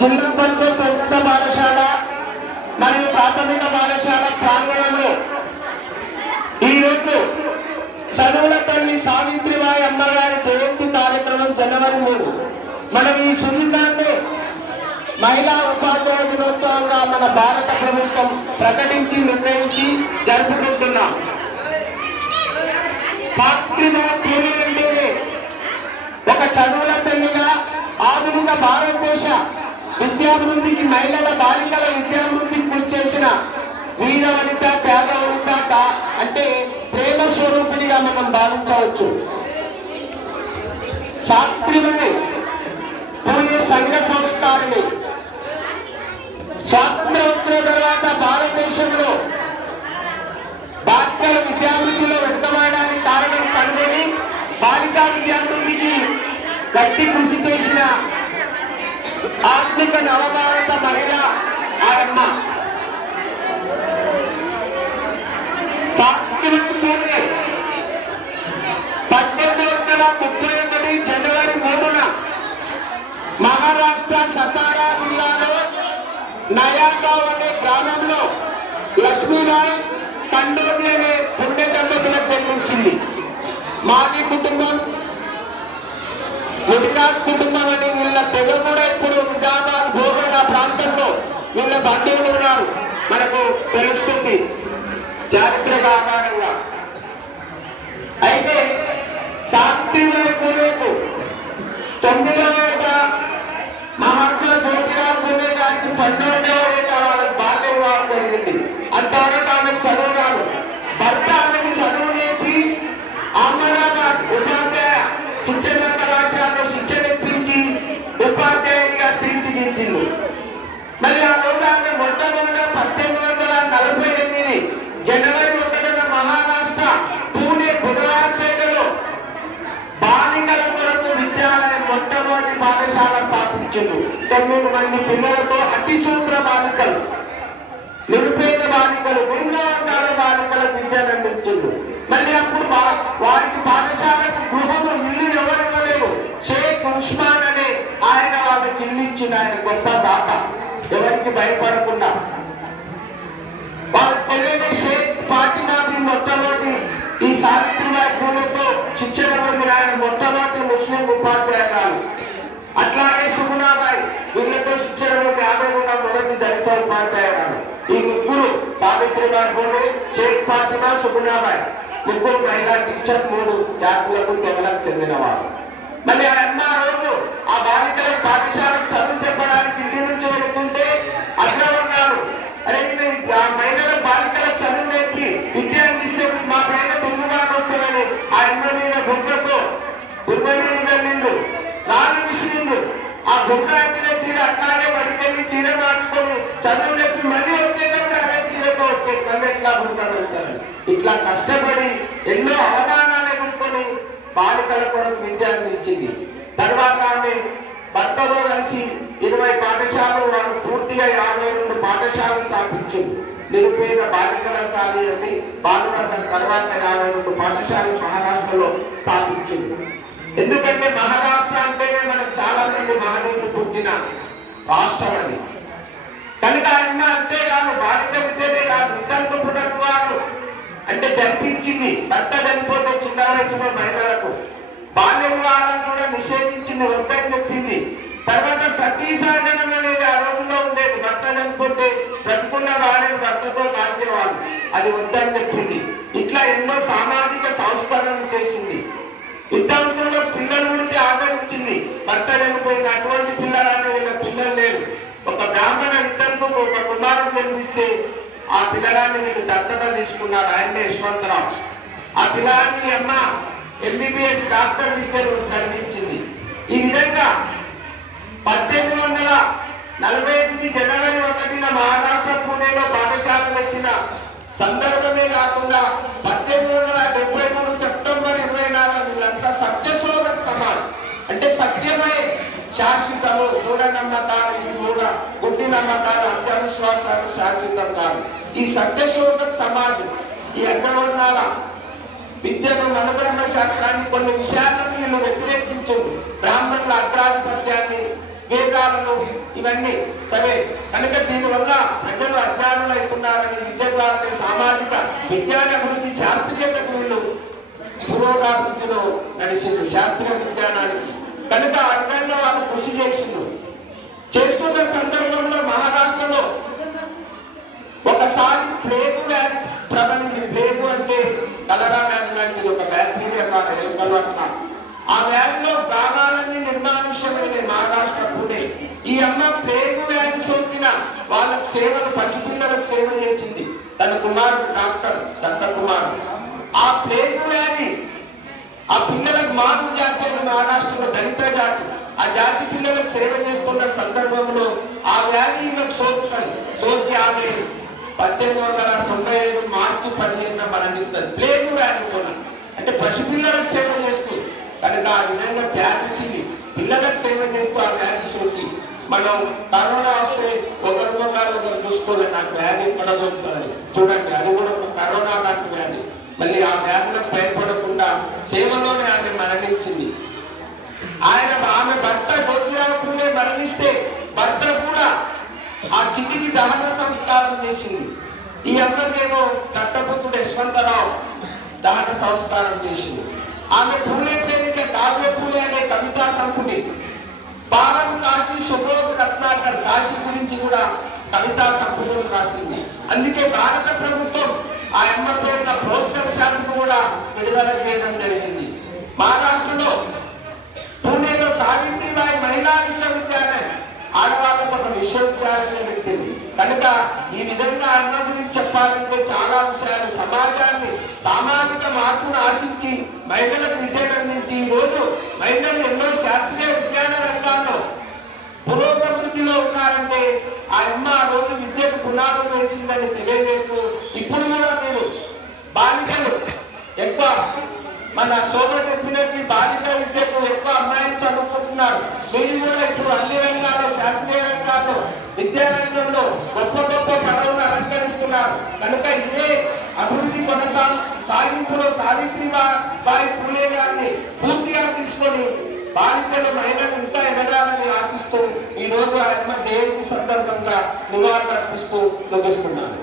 జిల్లా పరిషత్ ఉన్నత పాఠశాల మరియు ప్రాథమిక పాఠశాల ప్రాంగణంలో ఈరోజు చదువుల తల్లి సావిత్రిబాయి అమ్మగారి జయంతి కార్యక్రమం జనవరి 3 మనం ఈ సుదినాన్ని మహిళా ఉపాధ్యాయ దినోత్సవంగా మన భారత ప్రభుత్వం ప్రకటించి నిర్ణయించి జరుపుకుంటున్నాం. సావిత్రిబాయి పూలే అంటేనే ఒక చదువుల తల్లిగా ఆధునిక భారతదేశ విద్యాభివృద్ధికి మహిళల బాలికల విద్యాభివృద్ధికి కృషి చేసిన వీర వనిత పేద వనిత అంటే ప్రేమ స్వరూపిణిగా మనం భావించవచ్చు. సావిత్రిబాయి పూలే సంఘ సంస్కారిణి. స్వాతంత్రం వచ్చిన తర్వాత భారతదేశంలో బాలికల విద్యాభివృద్ధిలో వెనుకబడడానికి కారణం కనుగొని బాలికా విద్యాభివృద్ధికి గట్టి కృషి చేసిన ఆధునిక నవభారత మహిళ ఆయమ్మ. సావిత్రిబాయి 1831 జనవరి 3న మహారాష్ట్ర సతారా జిల్లాలో నయాగావ్ అనే గ్రామంలో లక్ష్మీబాయి కండోజీ అనే పుణ్య దంపతులకు జన్మించింది. మాది కుటుంబం, ముదిరాజ్ కుటుంబం అని వీళ్ళ తెగ కూడా ఇప్పుడు నిజామాబాద్ భోగన ప్రాంతంలో వీళ్ళ బంధువులు ఉన్నారు మనకు తెలుస్తుంది చారిత్రక ఆధారంగా. అయితే సావిత్రిబాయి పూలేకు 9వ ఏట మహాత్మా జ్యోతిరావు పూలే గారికి 12వ ఏట బాల్య వివాహం జరిగింది. అంతవరకు ఆమె చదువు రాదు. భర్త ఆమెకు చదువు నేర్పి అమ్మనాథ్ ఉపాధ్యాయ శిక్షణ కళాశాలలో శిక్షణ ఇప్పించి ఉపాధ్యాయునిగా తీర్చిదిద్దింది. మళ్ళీ ఆ రోజు ఆమె మొట్టమొదట 1848 జనవరి 1న మహారాష్ట్ర పూణే బుధవారపేటలో బాలికల కొరకు విద్యాలయం మొట్టమొదటి పాఠశాల స్థాపించింది. 9 మంది పిల్లలతో అతిశూద్ర బాలికలు, నిరుపేద బాలికలు, నిమ్న వర్గాల బాలికలకు విద్యను అందించింది. మళ్ళీ అప్పుడు వారికి పాఠశాలకు గృహము ఇల్లు ఎవరివ్వలేవు. షేక్ ఉస్మాన్ అనే ఆయన వాళ్ళకి ఇల్లు ఇచ్చిన ఆయన గొప్ప దాత, ఎవరికి భయపడకుండా. వాళ్ళ చెల్లెలు షేక్ ఫాతిమా మొట్టమొదటి ఈ సావిత్రిబాయి పూలేతో శిక్షణ పొందిన ఆయన మొట్టమొదటి ముస్లిం ఉపాధ్యాయురాలు. అట్లాగే సుగుణాబాయి వీళ్ళతో శిక్షణ పొంది ఆమె కూడా మొదటి దళిత ఉపాధ్యాయురాలు. ఈ ముగ్గురు సావిత్రిబాయి పూలే, షేక్ ఫాతిమా, సుగుణాబాయి ముగ్గురు మహిళా టీచర్, 3 జాతులకు తెగలకు చెందినవారు. మళ్ళీ ఆ అమ్మ రోజు ఆ బాలికల పాఠశాలకు చదువు చెప్పడానికి ఇంటి నుంచి వెళుతుంటే అట్లా ఉన్నారు, అరే ఆ మహిళల బాలికల చదువు నేర్పి విద్య అందిస్తే మా పైన తిరుగుబాటు వస్తుందని ఆ అమ్మ మీద బుగ్గతో నిండు 4 విషయంలో ఆ బుగ్గ అంటిన చీర అట్లాగే బడికెళ్ళి చీర మార్చుకొని చదువు చెప్పి మళ్ళీ వచ్చేటప్పుడు అదే చీరతో వచ్చే మళ్ళీ ఎట్లా బుడతారు. ఇట్లా కష్టపడి ఎన్నో అవమానాలు ఎదుర్కొని బాలికల కొరకు విద్య అందించింది. తర్వాత ఆమె భర్తతో కలిసి 20 పాఠశాలలు, వాళ్ళు పూర్తిగా 52 పాఠశాలలు స్థాపించింది. నిరుపేద బాలికల కాలేజీ బాలువర్గం తర్వాత 52 పాఠశాలలు మహారాష్ట్రలో స్థాపించింది. ఎందుకంటే మహారాష్ట్ర అంటేనే మనకు చాలా మంది మహనీయులు పుట్టిన రాష్ట్రం అది. కనుక అమ్మ అంతేకాదు బాలిక విద్యనే కాదు, వితంతు పునర్వారు అంటే జరిపించింది. భర్త చనిపోతే చిన్న వయసులో మహిళలకు బాల్య వివాహాలను కూడా నిషేధించింది, వద్దని చెప్పింది. తర్వాత సతీ సహజనం అనేది ఆ రోజుల్లో ఉండేది. భర్త చనిపోతే బ్రతుకున్న వారిని భర్తతో కాల్చేవాళ్ళు, అది వద్దని చెప్పింది. ఇట్లా ఎన్నో సామాజిక సంస్కరణలు చేసింది. విద్యార్థుల్లో పిల్లల గురించి ఆదరించింది. భర్త చనిపోయిన అటువంటి పిల్లలని వీళ్ళ పిల్లలు లేరు. ఒక బ్రాహ్మణ విద్యార్థులకు ఒక కుమారుడు జన్మిస్తే ఆ పిల్లలాన్ని వీళ్ళు దత్తత తీసుకున్నారు. ఆయనే యశ్వంతరావు. ఆ పిల్లలాన్ని అమ్మ MBBS డాక్టర్ విద్యను చదివించింది. ఈ విధంగా 1848 జనవరి 1న మహారాష్ట్ర పూణేలో పాఠశాల పెట్టిన సందర్భమే కాకుండా 1873 సెప్టెంబర్ 24 వీళ్ళంతా సత్యశోధక సమాజ్ అంటే సత్యమై శాశ్వతము, మూఢనమ్మకాలు, గుడ్డి నమ్మకాలు, అంధవిశ్వాసాలు శాశ్వతం కాదు. ఈ సత్యశోధక సమాజం ఈ అగ్రవర్ణాల విద్యను, మనోధర్మ శాస్త్రాన్ని, కొన్ని విషయాలను వీళ్ళు వ్యతిరేకించు. బ్రాహ్మణుల అగ్రాధిపత్యాన్ని వేదాలను ఇవన్నీ సరే కనుక దీనివల్ల ప్రజలు అజ్ఞానులు అవుతున్నారని విద్య ద్వారా సామాజిక విజ్ఞాన అభివృద్ధి శాస్త్రీయతకు వీళ్ళు పురోగాభివృద్ధిలో నడిచింది శాస్త్రీయ విజ్ఞానానికి కనుక ఆ విధంగా వాళ్ళు కృషి చేసిండ్రు చేస్తున్న సందర్భంలో మహారాష్ట్రలో ఒకసారి ప్లేగు వ్యాధి ప్రబలింది ప్లేగు అంటే కలరా వ్యాధి లాంటిది ఒక బ్యాక్టీరియా ద్వారా ఎలుకలు వస్తున్నా ఆ వ్యాధిలో గ్రామాలన్నీ నిర్మానుష్యమైన మహారాష్ట్ర పుణె ఈ అమ్మ ప్లేగు వ్యాధి సోకిన వాళ్ళకు సేవలు పసిపిల్లలకు సేవ చేసింది తన కుమారుడు డాక్టర్ దత్త కుమారుడు ఆ ప్లేగు వ్యాధి ఆ పిల్లలకు మార్పు జాతి అని మహారాష్ట్రలో దళిత జాతి ఆ జాతి పిల్లలకు సేవ చేస్తున్న సందర్భంలో ఆ వ్యాధి ఈమెకు సోకి ఆమె 1895 మార్చి 15న మరణిస్తుంది ప్లేగు వ్యాధి కూడా అంటే పసిపిల్లలకు సేవ చేస్తూ కనుక ఆ విధంగా వ్యాధి పిల్లలకు సేవ చేస్తూ ఆ వ్యాధి సోకి మనం కరోనా వస్తే ఒకరు చూసుకోలేదు నాకు వ్యాధి ఎక్కడ దొరుకుతుంది చూడండి అది కూడా ఒక కరోనా లాంటి వ్యాధి మళ్ళీ ఆ వ్యాధులకు భయపడకుండా సేవలోనే ఆమె మరణించింది ఆమె భర్త జ్యోతిరావు పూలే మరణిస్తే భర్త కూడా ఆ చితికి దహన సంస్కారం చేసింది ఈ అమ్మకేమో దత్తపుత్రుడు యశ్వంతరావు దహన సంస్కారం చేసింది ఆమె పూలే పేరిట కావ్య పూలే అనే కవితా సంపుటి పాలం కాశీ శుభోద్ రత్నాకర్ కాశీ గురించి కూడా కవితా సంపుటలు రాసింది అందుకే భారత ప్రభుత్వం ఆ అమ్మ పేరున పోస్టల్ స్టాంప్ కూడా విడుదల చేయడం జరిగింది మహారాష్ట్రలో పూణేలో సావిత్రిబాయి మహిళా విశ్వవిద్యాలయం ఆడవాళ్ళకు ఒక విశ్వవిద్యాలయం పెట్టింది కనుక ఈ విధంగా అన్న గురించి చెప్పాలంటే చాలా విషయాలు సమాజాన్ని సామాజిక మార్పును ఆశించి మహిళలకు విద్యను అందించి ఈ రోజు మహిళలు ఎన్నో శాస్త్రీయ విజ్ఞాన రంగాల్లో పురోగతిలో ఉన్నారంటే ఆ అమ్మ ఆ రోజు విద్యకు పునాదులు వేసిందని తెలియజేస్తూ ఇప్పుడు కూడా మీరు బాలికలు ఎక్కువ మన శోభ చెప్పినట్టు బాలిక విద్యకు ఎక్కువ అమ్మాయిలు చదువుకుంటున్నారు మీరు కూడా ఇప్పుడు అన్ని రంగాల్లో శాస్త్రీయ రంగాల్లో విద్యా రంగంలో గొప్ప గొప్ప పదవులు అలంకరిస్తున్నారు కనుక ఇదే అభివృద్ధి సాగింపులో సావిత్రిబాయి పూలే గారిని పూర్తిగా తీసుకొని బాలికలు మహిళలు ఇంకా ఎదగాలని ఆశిస్తూ ఈ రోజు ఆ అమ్మ జయంతి సందర్భంగా నివాళులు అర్పిస్తూ ముగిస్తున్నాను.